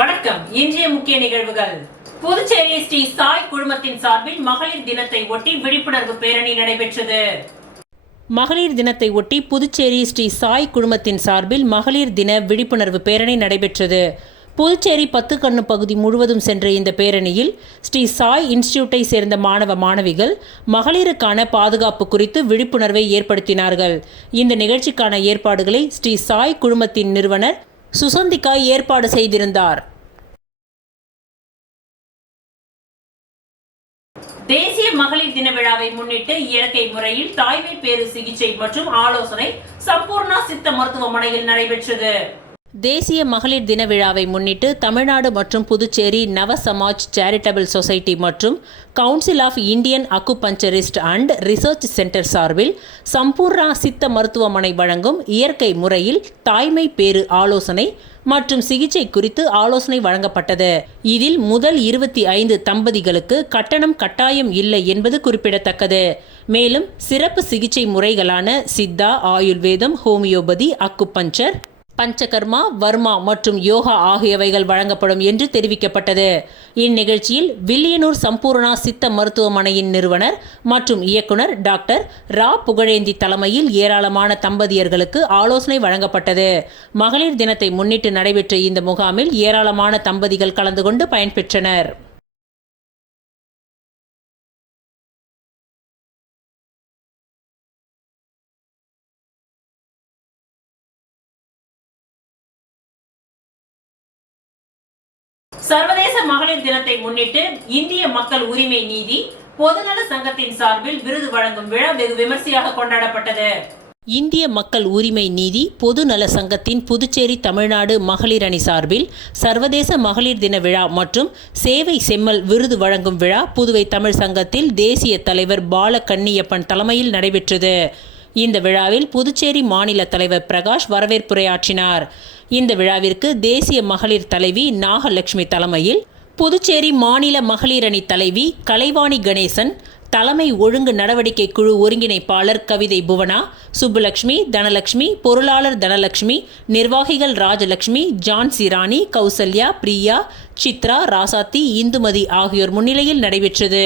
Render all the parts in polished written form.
வணக்கம். இன்றைய முக்கிய நிகழ்வுகள். புதுச்சேரி ஸ்ரீ சாய் குழுமத்தின் சார்பில் மகளிர் தினத்தை ஒட்டி விழிப்புணர்வு பேரணி நடைபெற்றது. மகளிர் தினத்தை ஒட்டி புதுச்சேரி ஸ்ரீ சாய் குழுமத்தின் சார்பில் மகளிர் தின விழிப்புணர்வு பேரணி நடைபெற்றது. புதுச்சேரி 10 கண்ணு பகுதி முழுவதும் சென்ற இந்த பேரணியில் ஸ்ரீ சாய் இன்ஸ்டிடியூட்டை சேர்ந்த மாணவ மாணவிகள் மகளிருக்கான பாதுகாப்பு குறித்து விழிப்புணர்வை ஏற்படுத்தினார்கள். இந்த நிகழ்ச்சிக்கான ஏற்பாடுகளை ஸ்ரீ சாய் குழுமத்தின் நிறுவனர் சுசந்திகா ஏற்பாடு செய்திருந்தார். தேசிய மகளிர் தின விழாவை முன்னிட்டு இயற்கை முறையில் தாய்மை பேறு சிகிச்சை மற்றும் ஆலோசனை சம்பூர்ணா சித்த மருத்துவமனையில் நடைபெற்றது. தேசிய மகளிர் தின விழாவை முன்னிட்டு தமிழ்நாடு மற்றும் புதுச்சேரி நவ சமாஜ் சேரிட்டபிள் சொசைட்டி மற்றும் council of Indian acupuncturist and research centre சார்பில் சம்பூர்ணா சித்த மருத்துவமனை வழங்கும் இயற்கை முறையில் தாய்மை பேறு ஆலோசனை மற்றும் சிகிச்சை குறித்து ஆலோசனை வழங்கப்பட்டது. இதில் முதல் 25 தம்பதிகளுக்கு கட்டணம் கட்டாயம் இல்லை என்பது குறிப்பிடத்தக்கது. மேலும் சிறப்பு சிகிச்சை முறைகளான சித்தா, ஆயுர்வேதம், ஹோமியோபதி, அக்குபஞ்சர், பஞ்சகர்மா, வர்மா மற்றும் யோகா ஆகியவைகள் வழங்கப்படும் என்று தெரிவிக்கப்பட்டது. இந்நிகழ்ச்சியில் வில்லியனூர் சம்பூர்ணா சித்த மருத்துவமனையின் நிறுவனர் மற்றும் இயக்குனர் டாக்டர் ரா புகழேந்தி தலைமையில் ஏராளமான தம்பதியர்களுக்கு ஆலோசனை வழங்கப்பட்டது. மகளிர் தினத்தை முன்னிட்டு நடைபெற்ற இந்த முகாமில் ஏராளமான தம்பதிகள் கலந்து கொண்டு பயன்பெற்றனர். சர்வதேச மகளிர் தினத்தை முன்னிட்டு இந்திய மக்கள் உரிமை நீதி பொதுநல சங்கத்தின் சார்பில் விருது வழங்கும் விழா வெகு விமர்சையாக கொண்டாடப்பட்டது. இந்திய மக்கள் உரிமை நீதி பொதுநல சங்கத்தின் புதுச்சேரி தமிழ்நாடு மகளிர் அணி சார்பில் சர்வதேச மகளிர் தின விழா மற்றும் சேவை செம்மல் விருது வழங்கும் விழா புதுவை தமிழ் சங்கத்தில் தேசிய தலைவர் பால கண்ணியப்பன் தலைமையில் நடைபெற்றது. இந்த விழாவில் புதுச்சேரி மாநில தலைவர் பிரகாஷ் வரவேற்புரையாற்றினார். இந்த விழாவிற்கு தேசிய மகளிர் தலைவி நாகலட்சுமி தலைமையில் புதுச்சேரி மாநில மகளிர் அணி தலைவி கலைவாணி கணேசன், தலைமை ஒழுங்கு நடவடிக்கை குழு ஒருங்கிணைப்பாளர் கவிதை புவனா, சுப்புலட்சுமி, தனலட்சுமி, பொருளாளர் தனலட்சுமி, நிர்வாகிகள் ராஜலட்சுமி, ஜான்சி ராணி, கௌசல்யா, பிரியா, சித்ரா, ராசாத்தி, இந்துமதி ஆகியோர் முன்னிலையில் நடைபெற்றது.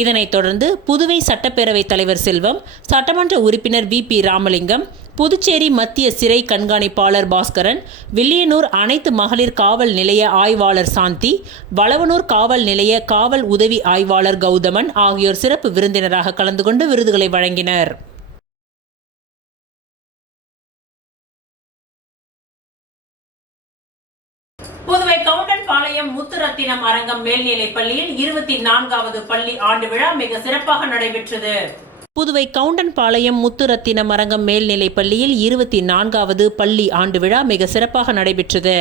இதனைத் தொடர்ந்து புதுவை சட்டப்பேரவை தலைவர் செல்வம், சட்டமன்ற உறுப்பினர் VP ராமலிங்கம், புதுச்சேரி மத்திய சிறை கண்காணிப்பாளர் பாஸ்கரன், வில்லியனூர் அனைத்து மகளிர் காவல் நிலைய ஆய்வாளர் சாந்தி, வளவனூர் காவல் நிலைய காவல் உதவி ஆய்வாளர் கௌதமன் ஆகியோர் சிறப்பு விருந்தினராக கலந்து கொண்டு விருதுகளை வழங்கினர். புதுவை கவுண்டன்பாளையம் முத்துரத்தினம் அரங்கம் மேல்நிலைப் பள்ளியில் 24வது பள்ளி ஆண்டு விழா மிக சிறப்பாக நடைபெற்றது. புதுவை கவுண்டன்பாளையம் முத்துரத்தினம் அரங்கம் மேல்நிலைப் பள்ளியில் 24வது பள்ளி ஆண்டு விழா மிக சிறப்பாக நடைபெற்றது.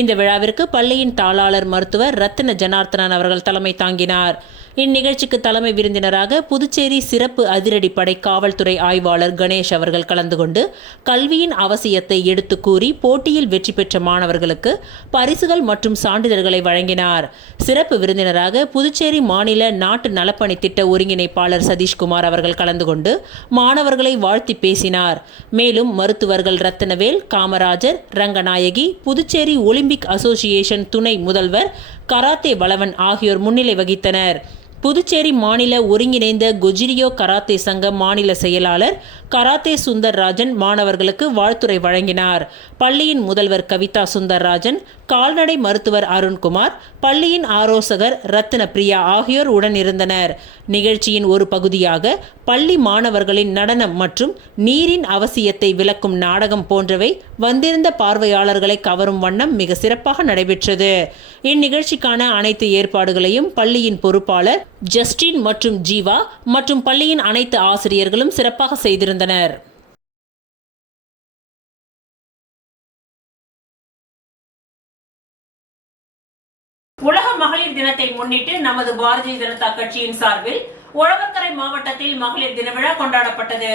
இந்த விழாவிற்கு பள்ளியின் தாளாளர் மருத்துவர் ரத்தின ஜனார்த்தனன் அவர்கள் தலைமை தாங்கினார். இந்நிகழ்ச்சிக்கு தலைமை விருந்தினராக புதுச்சேரி சிறப்பு அதிரடிப்படை காவல்துறை ஆய்வாளர் கணேஷ் அவர்கள் கலந்து கொண்டு கல்வியின் அவசியத்தை எடுத்து கூறி போட்டியில் வெற்றி பெற்ற மாணவர்களுக்கு பரிசுகள் மற்றும் சான்றிதழ்களை வழங்கினார். சிறப்பு விருந்தினராக புதுச்சேரி மாநில நாட்டு நலப்பணி திட்ட ஒருங்கிணைப்பாளர் சதீஷ்குமார் அவர்கள் கலந்து கொண்டு மாணவர்களை வாழ்த்தி பேசினார். மேலும் மருத்துவர்கள் ரத்தினவேல், காமராஜர், ரங்கநாயகி, புதுச்சேரி ஒலிம்பிக் அசோசியேஷன் துணை முதல்வர் கராத்தே வளவன் ஆகியோர் முன்னிலை வகித்தனர். புதுச்சேரி மாநில ஒருங்கிணைந்த கொஜிரியோ கராத்தே சங்க மாநில செயலாளர் கராத்தே சுந்தர்ராஜன் மாணவர்களுக்கு வாழ்த்துரை வழங்கினார். பள்ளியின் முதல்வர் கவிதா சுந்தர்ராஜன், கால்நடை மருத்துவர் அருண்குமார், பள்ளியின் ஆலோசகர் ரத்தின பிரியா ஆகியோர் உடன் இருந்தனர். நிகழ்ச்சியின் ஒரு பகுதியாக பள்ளி மாணவர்களின் நடனம் மற்றும் நீரின் அவசியத்தை விளக்கும் நாடகம் போன்றவை வந்திருந்த பார்வையாளர்களை கவரும் வண்ணம் மிக சிறப்பாக நடைபெற்றது. இந்நிகழ்ச்சிக்கான அனைத்து ஏற்பாடுகளையும் பள்ளியின் பொறுப்பாளர் ஜஸ்டின் மற்றும் ஜீவா மற்றும் பள்ளியின் அனைத்து ஆசிரியர்களும் சிறப்பாக செய்திருந்தனர். உலக மகளிர் தினத்தை முன்னிட்டு நமது பாரதிய ஜனதா கட்சியின் சார்பில் உழவர்கரை மாவட்டத்தில் மகளிர் தின விழா கொண்டாடப்பட்டது.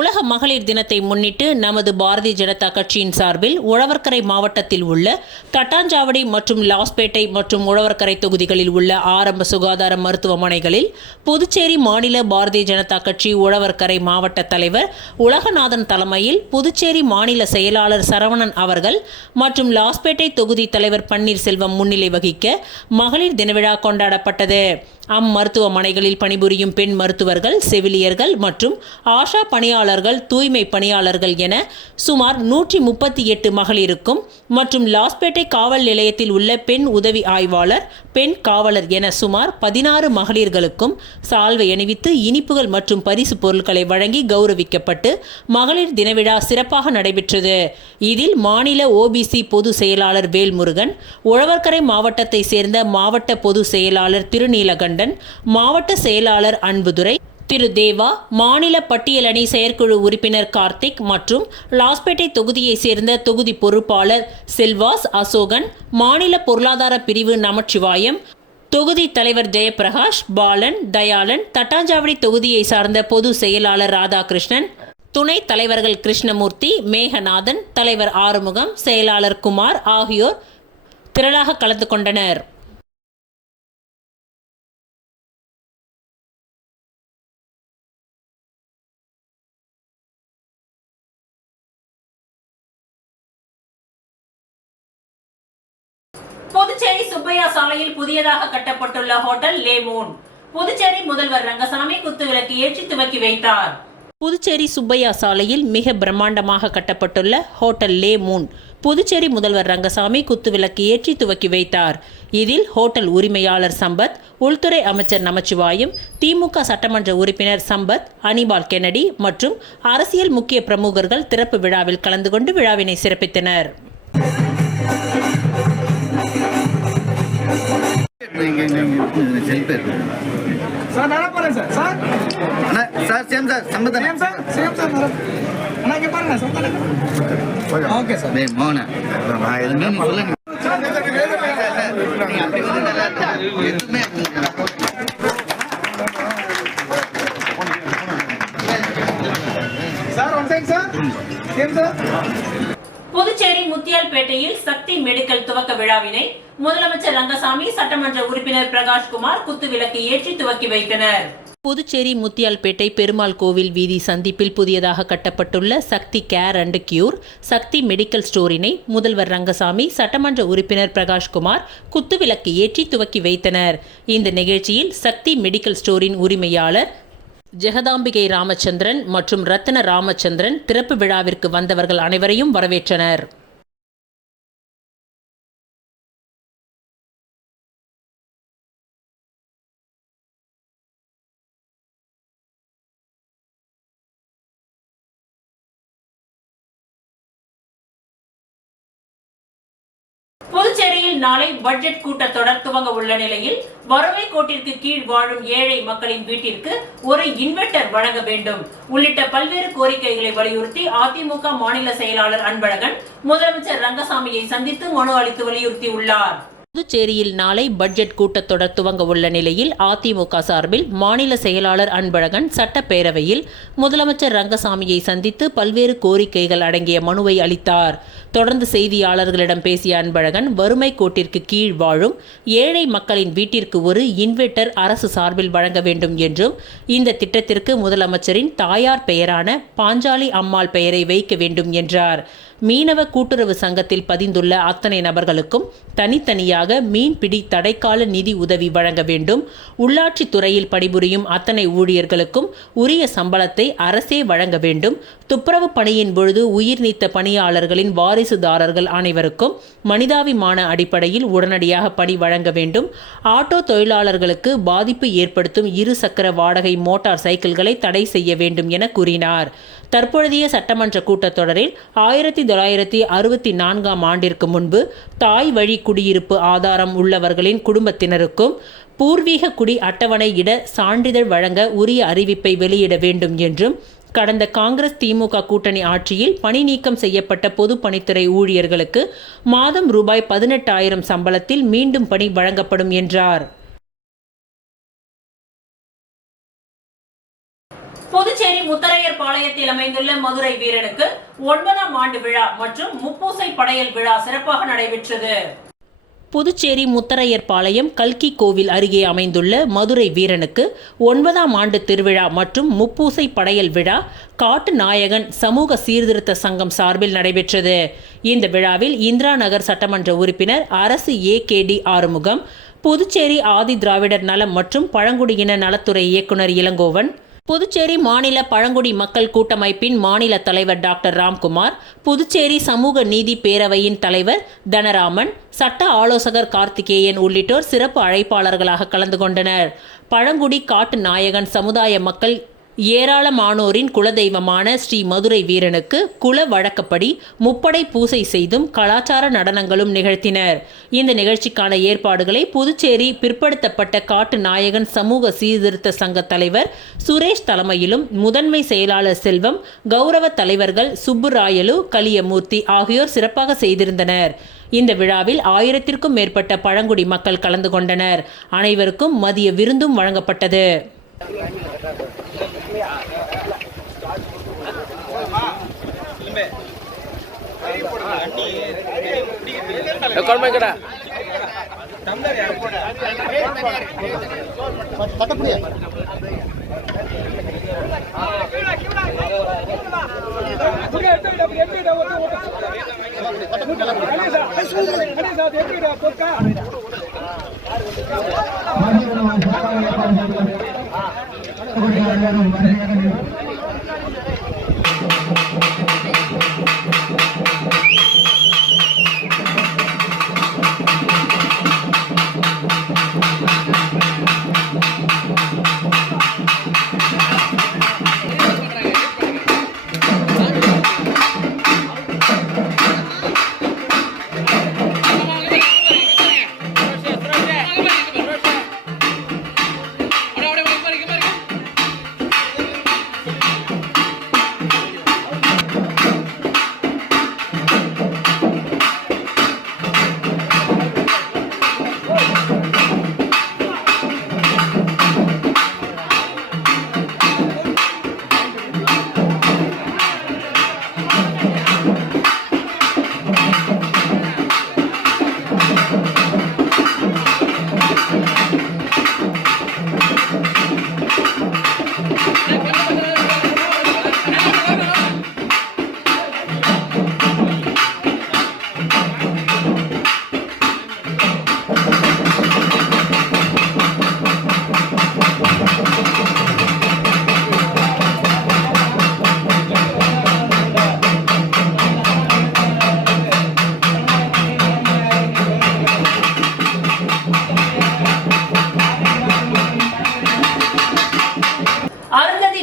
உலக மகளிர் தினத்தை முன்னிட்டு நமது பாரதிய ஜனதா கட்சியின் சார்பில் உழவர்கரை மாவட்டத்தில் உள்ள தட்டாஞ்சாவடி மற்றும் லாஸ்பேட்டை மற்றும் உழவர்கரை தொகுதிகளில் உள்ள ஆரம்ப சுகாதார மருத்துவமனைகளில் புதுச்சேரி மாநில பாரதிய ஜனதா கட்சி உழவர்கரை மாவட்ட தலைவர் உலகநாதன் தலைமையில் புதுச்சேரி மாநில செயலாளர் சரவணன் அவர்கள் மற்றும் லாஸ்பேட்டை தொகுதி தலைவர் பன்னீர்செல்வம் முன்னிலை வகிக்க மகளிர் தின விழா கொண்டாடப்பட்டது. அம்மருத்துவமனைகளில் பணிபுரியும் பெண் மருத்துவர்கள், செவிலியர்கள் மற்றும் ஆஷா பணியாளர்கள், தூய்மை பணியாளர்கள் என சுமார் 138 மகளிருக்கும் மற்றும் லாஸ்பேட்டை காவல் நிலையத்தில் உள்ள பெண் உதவி ஆய்வாளர், பெண் காவலர் என சுமார் 16 மகளிர்களுக்கும் சால்வை அணிவித்து இனிப்புகள் மற்றும் பரிசு பொருட்களை வழங்கி கௌரவிக்கப்பட்டு மகளிர் தின விழா சிறப்பாக நடைபெற்றது. இதில் மாநில OBC பொது செயலாளர் வேல்முருகன், உழவர்கரை மாவட்டத்தை சேர்ந்த மாவட்ட பொது செயலாளர் திருநீலகண்டன், மாவட்ட செயலாளர் அன்புதுரை, திரு தேவா, மாநில பட்டியலணி செயற்குழு உறுப்பினர் கார்த்திக் மற்றும் லாஸ்பேட்டை தொகுதியை சேர்ந்த தொகுதி பொறுப்பாளர் செல்வாஸ் அசோகன், மாநில பொருளாதார பிரிவு நமச்சிவாயம், தொகுதி தலைவர் ஜெயபிரகாஷ், பாலன், தயாளன், தட்டாஞ்சாவடி தொகுதியை சார்ந்த பொது செயலாளர் ராதாகிருஷ்ணன், துணைத் தலைவர்கள் கிருஷ்ணமூர்த்தி, மேகநாதன், தலைவர் ஆறுமுகம், செயலாளர் குமார் ஆகியோர் திரளாக கலந்து கொண்டனர். புதுச்சேரி சுப்பையா சாலையில் புதியதாக கட்டப்பட்டுள்ள ஹோட்டல் லே மூன் புதுச்சேரி முதல்வர் ரங்கசாமி குத்துவிளக்கு ஏற்றி துவக்கி வைத்தார். புதுச்சேரி சுப்பையா சாலையில் மிக பிரம்மாண்டமாக கட்டப்பட்டுள்ள ஹோட்டல் லே மூன் புதுச்சேரி முதல்வர் ரங்கசாமி குத்துவிளக்கு ஏற்றி துவக்கி வைத்தார். இதில் ஹோட்டல் உரிமையாளர் சம்பத், உள்துறை அமைச்சர் நமச்சிவாயம், திமுக சட்டமன்ற உறுப்பினர் சம்பத், அனிபால் கென்னடி மற்றும் அரசியல் முக்கிய பிரமுகர்கள் திறப்பு விழாவில் கலந்து கொண்டு விழாவினை சிறப்பித்தனர். சார் நல்லா பாருங்க சார். சார் அண்ணா sir same sir Sampath same sir same sir அண்ணா இங்க பாருங்க சார். Okay sir. டேய் மோன நான் எதுமே சொல்லுங்க சார். நீங்க அப்படி வந்து நல்லா எதுமே sir one second sir. Same sir. Puducherry முத்தியால்பேட்டையில் சக்தி மெடிக்கல் துவக்க விழாவினை முதலமைச்சர் ரங்கசாமி, சட்டமன்ற உறுப்பினர் பிரகாஷ்குமார் குத்துவிளக்கு ஏற்றி துவக்கி வைத்தனர். புதுச்சேரி முத்தியால்பேட்டை பெருமாள் கோவில் வீதி சந்திப்பில் புதியதாக கட்டப்பட்டுள்ள Shakti care and cure Shakti medical ஸ்டோரினை முதல்வர் ரங்கசாமி, சட்டமன்ற உறுப்பினர் பிரகாஷ்குமார் குத்துவிளக்கு ஏற்றி துவக்கி வைத்தனர். இந்த நிகழ்ச்சியில் சக்தி மெடிக்கல் ஸ்டோரின் உரிமையாளர் ஜெகதாம்பிகை ராமச்சந்திரன் மற்றும் ரத்ன ராமச்சந்திரன் திறப்பு விழாவிற்கு வந்தவர்கள் அனைவரையும் வரவேற்றனர். புதுச்சேரியில் நாளை பட்ஜெட் கூட்டத்தொடர் துவங்க உள்ள நிலையில் வறுமை கோட்டிற்கு கீழ் வாழும் ஏழை மக்களின் வீட்டிற்கு ஒரு இன்வெர்டர் வழங்க வேண்டும் உள்ளிட்ட பல்வேறு கோரிக்கைகளை வலியுறுத்தி அதிமுக மாநில செயலாளர் அன்பழகன் முதலமைச்சர் ரங்கசாமியை சந்தித்து மனு அளித்து வலியுறுத்தியுள்ளார். புதுச்சேரியில் நாளை பட்ஜெட் கூட்டத்தொடர் துவங்க உள்ள நிலையில் அதிமுக சார்பில் மாநில செயலாளர் அன்பழகன் சட்டப்பேரவையில் முதலமைச்சர் ரங்கசாமியை சந்தித்து பல்வேறு கோரிக்கைகள் அடங்கிய மனுவை அளித்தார். தொடர்ந்து செய்தியாளர்களிடம் பேசிய அன்பழகன், வறுமை கோட்டிற்கு கீழ் வாழும் ஏழை மக்களின் வீட்டிற்கு ஒரு இன்வெர்டர் அரசு சார்பில் வழங்க வேண்டும் என்றும் இந்த திட்டத்திற்கு முதலமைச்சரின் தாயார் பெயரான பாஞ்சாலி அம்மாள் பெயரை வைக்க வேண்டும் என்றார். மீனவ கூட்டுறவு சங்கத்தில் பதிந்துள்ள அத்தனை நபர்களுக்கும் தனித்தனியாக மீன்பிடி தடைக்கால நிதி உதவி வழங்க வேண்டும். உள்ளாட்சி துறையில் பணிபுரியும் அத்தனை ஊழியர்களுக்கும் உரிய சம்பளத்தை அரசே வழங்க வேண்டும். துப்புரவு பணியின் பொழுது உயிர் நீத்த பணியாளர்களின் வாரிசுதாரர்கள் அனைவருக்கும் மனிதாபிமான அடிப்படையில் உடனடியாக பணி வழங்க வேண்டும். ஆட்டோ தொழிலாளர்களுக்கு பாதிப்பு ஏற்படுத்தும் 2 சக்கர வாடகை மோட்டார் சைக்கிள்களை தடை செய்ய வேண்டும் என கூறினார். தற்பொழுதைய சட்டமன்ற கூட்டத்தொடரில் 1964ஆம் ஆண்டிற்கு முன்பு தாய் வழி குடியிருப்பு ஆதாரம் உள்ளவர்களின் குடும்பத்தினருக்கும் பூர்வீக குடி அட்டவணை இட சான்றிதழ் வழங்க உரிய அறிவிப்பை வெளியிட வேண்டும் என்றும், கடந்த காங்கிரஸ் திமுக கூட்டணி ஆட்சியில் பணி நீக்கம் செய்யப்பட்ட பொதுப்பணித்துறை ஊழியர்களுக்கு மாதம் ரூபாய் 18,000 சம்பளத்தில் மீண்டும் பணி வழங்கப்படும் என்றார். புதுச்சேரி முத்தரையர் பாளையத்தில் அமைந்துள்ள மதுரை வீரனுக்கு 9ஆம் ஆண்டு விழா மற்றும் முப்பூசை படையல் விழா சிறப்பாக நடைபெற்றது. புதுச்சேரி முத்தரையர் பாளையம் கல்கி கோவில் அருகே அமைந்துள்ள மதுரை வீரனுக்கு 9ஆம் ஆண்டு திருவிழா மற்றும் முப்பூசை படையல் விழா காட்டு நாயகன் சமூக சீர்திருத்த சங்கம் சார்பில் நடைபெற்றது. இந்த விழாவில் இந்திரா நகர் சட்டமன்ற உறுப்பினர் அரசு AKD ஆறுமுகம், புதுச்சேரி ஆதி திராவிடர் நலம் மற்றும் பழங்குடியின நலத்துறை இயக்குனர் இளங்கோவன், புதுச்சேரி மாநில பழங்குடி மக்கள் கூட்டமைப்பின் மாநில தலைவர் டாக்டர் ராம்குமார், புதுச்சேரி சமூக நீதி பேரவையின் தலைவர் தனராமன், சட்ட ஆலோசகர் கார்த்திகேயன் உள்ளிட்டோர் சிறப்பு அழைப்பாளர்களாக கலந்து கொண்டனர். பழங்குடி காட்டு நாயகன் சமுதாய மக்கள் ஏராளமானோரின் குலதெய்வமான ஸ்ரீ மதுரை வீரனுக்கு குல வழக்கப்படி முப்படை பூசை செய்தும் கலாச்சார நடனங்களும் நிகழ்த்தினர். இந்த நிகழ்ச்சிக்கான ஏற்பாடுகளை புதுச்சேரி பிற்படுத்தப்பட்ட காட்டு நாயகன் சமூக சீர்திருத்த சங்க தலைவர் சுரேஷ் தலைமையிலும் முதன்மை செயலாளர் செல்வம், கௌரவ தலைவர்கள் சுப்புராயலு, கலியமூர்த்தி ஆகியோர் சிறப்பாக செய்திருந்தனர். இந்த விழாவில் 1000க்கும் மேற்பட்ட பழங்குடி மக்கள் கலந்து கொண்டனர். அனைவருக்கும் மதிய விருந்தும் வழங்கப்பட்டது.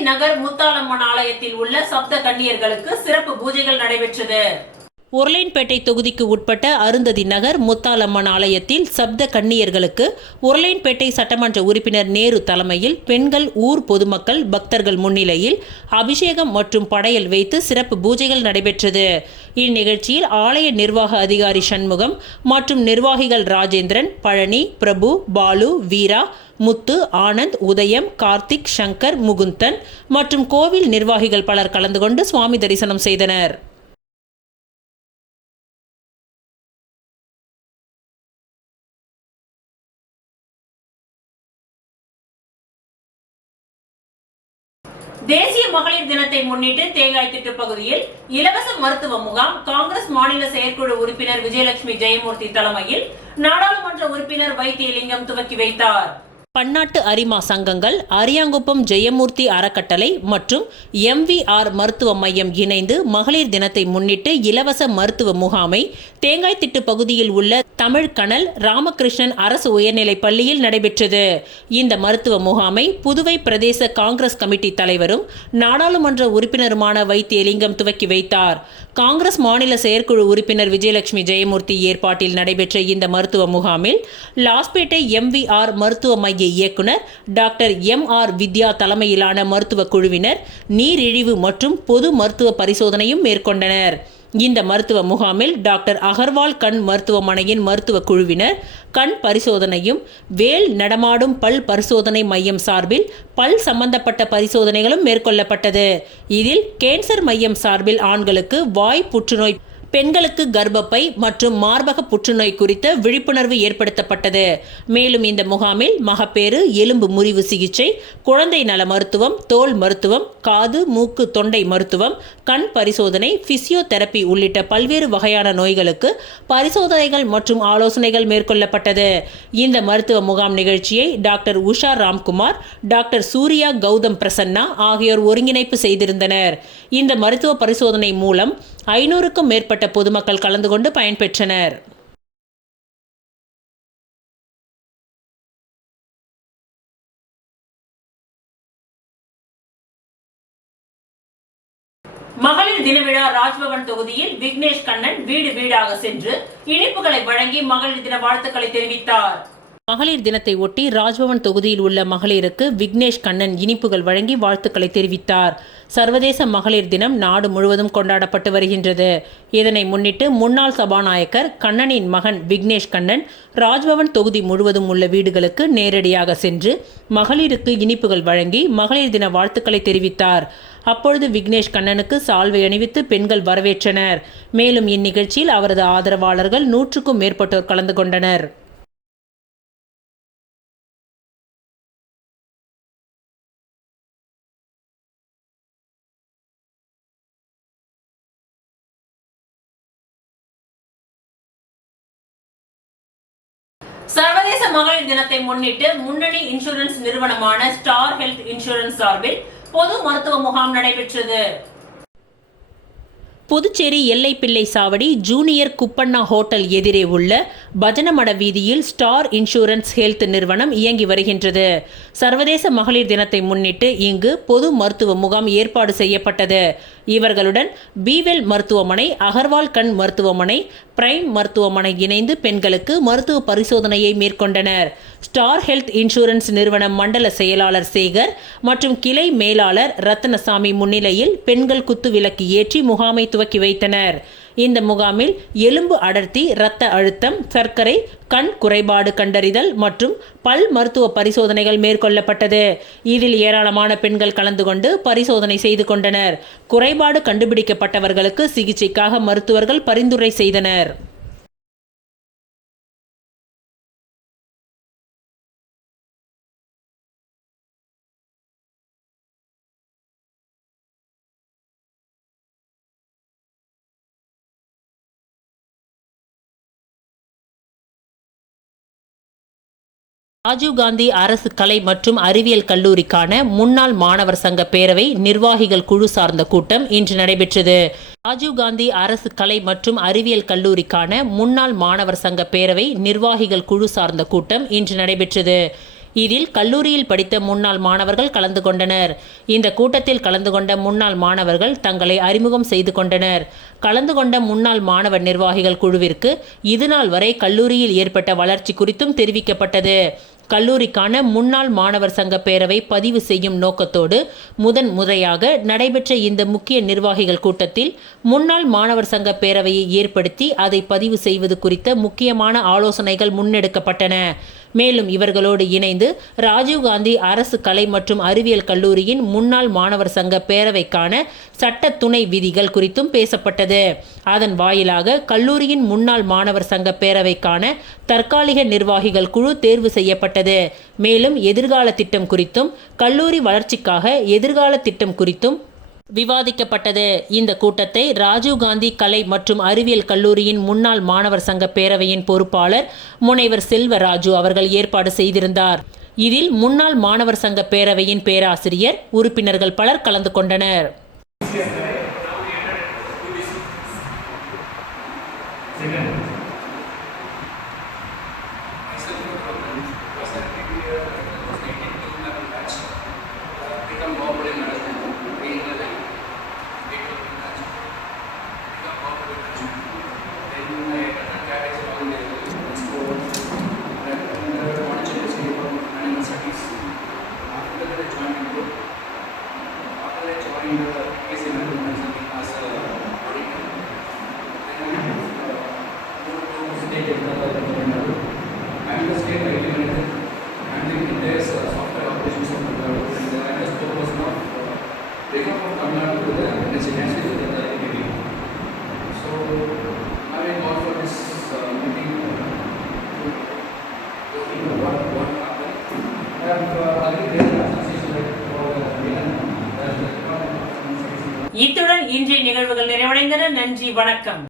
நகர் முத்தாலம்மன் ஆலயத்தில் உள்ள சப்த கன்னியர்களுக்கு சிறப்பு பூஜைகள் நடைபெற்றது. உருளையன்பேட்டை தொகுதிக்கு உட்பட்ட அருந்ததி நகர் முத்தாலம்மன் ஆலயத்தில் சப்த கன்னியர்களுக்கு உருளையன்பேட்டை சட்டமன்ற உறுப்பினர் நேரு தலைமையில் பெண்கள், ஊர் பொதுமக்கள், பக்தர்கள் முன்னிலையில் அபிஷேகம் மற்றும் படையல் வைத்து சிறப்பு பூஜைகள் நடைபெற்றது. இந்நிகழ்ச்சியில் ஆலய நிர்வாக அதிகாரி சண்முகம் மற்றும் நிர்வாகிகள் ராஜேந்திரன், பழனி, பிரபு, பாலு, வீரா, முத்து, ஆனந்த், உதயம், கார்த்திக், சங்கர், முகுந்தன் மற்றும் கோவில் நிர்வாகிகள் பலர் கலந்து கொண்டு சுவாமி தரிசனம் செய்தனர். தேசிய மகளிர் தினத்தை முன்னிட்டு தேங்காய் திட்டு பகுதியில் இலவச மருத்துவ முகாம் காங்கிரஸ் மாநில செயற்குழு உறுப்பினர் விஜயலட்சுமி ஜெயமூர்த்தி தலைமையில் நாடாளுமன்ற உறுப்பினர் வைத்தியலிங்கம் துவக்கி வைத்தார். பன்னாட்டு அரிமா சங்கங்கள், அரியாங்குப்பம் ஜெயமூர்த்தி அறக்கட்டளை மற்றும் MVR மருத்துவ மையம் இணைந்து மகளிர் தினத்தை முன்னிட்டு இலவச மருத்துவ முகாமை தேங்காய்திட்டு பகுதியில் உள்ள தமிழ் கனல் ராமகிருஷ்ணன் அரசு உயர்நிலைப் பள்ளியில் நடைபெற்றது. இந்த மருத்துவ முகாமை புதுவை பிரதேச காங்கிரஸ் கமிட்டி தலைவரும் நாடாளுமன்ற உறுப்பினருமான வைத்தியலிங்கம் துவக்கி வைத்தார். காங்கிரஸ் மாநில செயற்குழு உறுப்பினர் விஜயலட்சுமி ஜெயமூர்த்தி ஏற்பாட்டில் நடைபெற்ற இந்த மருத்துவ முகாமில் லாஸ்பேட்டை MVR மருத்துவ மைய இயக்குனர் டாக்டர் MR வித்யா தலைமையிலான மருத்துவ குழுவினர் நீரிழிவு மற்றும் பொது மருத்துவ பரிசோதனையும் மேற்கொண்டனர். இந்த மருத்துவ முகாமில் டாக்டர் அகர்வால் கண் மருத்துவமனையின் மருத்துவ குழுவினர் கண் பரிசோதனையும், வேல் நடமாடும் பல் பரிசோதனை மையம் சார்பில் பல் சம்பந்தப்பட்ட பரிசோதனைகளும் மேற்கொள்ளப்பட்டது. இதில் கேன்சர் மையம் சார்பில் ஆண்களுக்கு வாய் புற்றுநோய், பெண்களுக்கு கர்ப்பப்பை மற்றும் மார்பக புற்றுநோய் குறித்த விழிப்புணர்வு ஏற்படுத்தப்பட்டது. மேலும் இந்த முகாமில் மகப்பேறு, எலும்பு முறிவு சிகிச்சை, குழந்தை நல மருத்துவம், தோல் மருத்துவம், காது, மூக்கு, தொண்டை மருத்துவம், கண் பரிசோதனை, பிசியோதெரபி உள்ளிட்ட பல்வேறு வகையான நோய்களுக்கு பரிசோதனைகள் மற்றும் ஆலோசனைகள் மேற்கொள்ளப்பட்டது. இந்த மருத்துவ முகாம் நிகழ்ச்சியை டாக்டர் உஷா ராம்குமார், டாக்டர் சூர்யா கௌதம் பிரசன்னா ஆகியோர் ஒருங்கிணைப்பு செய்திருந்தனர். இந்த மருத்துவ பரிசோதனை மூலம் 500க்கும் மேற்பட்ட பொதுமக்கள் கலந்து கொண்டு பயன்பெற்றனர். மகளிர் தின விழா ராஜ்பவன் தொகுதியில் விக்னேஷ் கண்ணன் வீடு வீடாக சென்று இனிப்புகளை வழங்கி மகளிர் தின வாழ்த்துக்களை தெரிவித்தார். மகளிர் தினத்தை ஒட்டி ராஜ்பவன் தொகுதியில் உள்ள மகளிருக்கு விக்னேஷ் கண்ணன் இனிப்புகள் வழங்கி வாழ்த்துக்களை தெரிவித்தார். சர்வதேச மகளிர் தினம் நாடு முழுவதும் கொண்டாடப்பட்டு வருகின்றது. இதனை முன்னிட்டு முன்னாள் சபாநாயகர் கண்ணனின் மகன் விக்னேஷ் கண்ணன் ராஜ்பவன் தொகுதி முழுவதும் உள்ள வீடுகளுக்கு நேரடியாக சென்று மகளிருக்கு இனிப்புகள் வழங்கி மகளிர் தின வாழ்த்துக்களை தெரிவித்தார். அப்பொழுது விக்னேஷ் கண்ணனுக்கு சால்வை அணிவித்து பெண்கள் வரவேற்றனர். மேலும் இந்நிகழ்ச்சியில் அவரது ஆதரவாளர்கள் 100க்கும் மேற்பட்டோர் கலந்து கொண்டனர். சர்வதேச மகளிர் தினத்தை முன்னிட்டு முன்னணி இன்சூரன்ஸ் நிறுவனமான ஸ்டார் ஹெல்த் இன்சூரன்ஸ் சார்பில் பொது மருத்துவ முகாம் நடைபெற்றது. புதுச்சேரி எல்லைப்பிள்ளை சாவடி ஜூனியர் குப்பண்ணா ஹோட்டல் எதிரே உள்ள பஜனமட வீதியில் ஸ்டார் இன்சூரன்ஸ் ஹெல்த் நிறுவனம் இயங்கி வருகின்றது. சர்வதேச மகளிர் தினத்தை முன்னிட்டு இங்கு பொது மருத்துவ முகாம் ஏற்பாடு செய்யப்பட்டது. இவர்களுடன் பீவெல் மருத்துவமனை, அகர்வால் கண் மருத்துவமனை, பிரைம் மருத்துவமனை இணைந்து பெண்களுக்கு மருத்துவ பரிசோதனையை மேற்கொண்டனர். ஸ்டார் ஹெல்த் இன்சூரன்ஸ் நிறுவன மண்டல செயலாளர் சேகர் மற்றும் கிளை மேலாளர் ரத்னசாமி முன்னிலையில் பெண்கள் குத்து விளக்கு ஏற்றி முகாமை துவக்கி வைத்தனர். இந்த முகாமில் எலும்பு அடர்த்தி, இரத்த அழுத்தம், சர்க்கரை, கண் குறைபாடு கண்டறிதல் மற்றும் பல் மருத்துவ பரிசோதனைகள் மேற்கொள்ளப்பட்டது. இதில் ஏராளமான பெண்கள் கலந்து கொண்டு பரிசோதனை செய்து கொண்டனர். குறைபாடு கண்டுபிடிக்கப்பட்டவர்களுக்கு சிகிச்சைக்காக மருத்துவர்கள் பரிந்துரை செய்தனர். ராஜீவ்காந்தி அரசு கலை மற்றும் அறிவியல் கல்லூரிக்கான முன்னாள் மாணவர் சங்க பேரவை நிர்வாகிகள் குழு சார்ந்த கூட்டம் இன்று நடைபெற்றது. ராஜீவ்காந்தி அரசு கலை மற்றும் அறிவியல் கல்லூரிக்கான முன்னாள் மாணவர் சங்க பேரவை நிர்வாகிகள் குழு சார்ந்த கூட்டம் இன்று நடைபெற்றது. இதில் கல்லூரியில் படித்த முன்னாள் மாணவர்கள் கலந்து கொண்டனர். இந்த கூட்டத்தில் கலந்து கொண்ட முன்னாள் மாணவர்கள் தங்களை அறிமுகம் செய்து கொண்டனர். கலந்து கொண்ட முன்னாள் மாணவர் நிர்வாகிகள் குழுவிற்கு இதுநாள் வரை கல்லூரியில் ஏற்பட்ட வளர்ச்சி குறித்தும் தெரிவிக்கப்பட்டது. கல்லூரிக்கான முன்னாள் மாணவர் சங்க பேரவை பதிவு செய்யும் நோக்கத்தோடு முறையாக நடைபெற்ற இந்த முக்கிய நிர்வாகிகள் கூட்டத்தில் முன்னாள் மாணவர் சங்க பேரவையை ஏற்படுத்தி அதை பதிவு செய்வது குறித்த முக்கியமான ஆலோசனைகள் முன்னெடுக்கப்பட்டன. மேலும் இவர்களோடு இணைந்து ராஜீவ்காந்தி அரசு கலை மற்றும் அறிவியல் கல்லூரியின் முன்னாள் மாணவர் சங்க பேரவைக்கான சட்ட துணை விதிகள் குறித்தும் பேசப்பட்டது. அதன் வாயிலாக கல்லூரியின் முன்னாள் மாணவர் சங்க பேரவைக்கான தற்காலிக நிர்வாகிகள் குழு தேர்வு செய்யப்பட்டது. மேலும் எதிர்கால திட்டம் குறித்தும் கல்லூரி வளர்ச்சிக்காக எதிர்கால திட்டம் குறித்தும் விவாதிக்கப்பட்டது. இந்த கூட்டத்தை ராஜீவ்காந்தி கலை மற்றும் அறிவியல் கல்லூரியின் முன்னாள் மாணவர் சங்க பேரவையின் பொறுப்பாளர் முனைவர் செல்வராஜு அவர்கள் ஏற்பாடு செய்திருந்தார். இதில் முன்னாள் மாணவர் சங்க பேரவையின் பேராசிரியர், உறுப்பினர்கள் பலர் கலந்து கொண்டனர். After that, joined the இத்துடன் இன்றைய நிகழ்வுகள் நிறைவடைந்தன. நன்றி, வணக்கம்.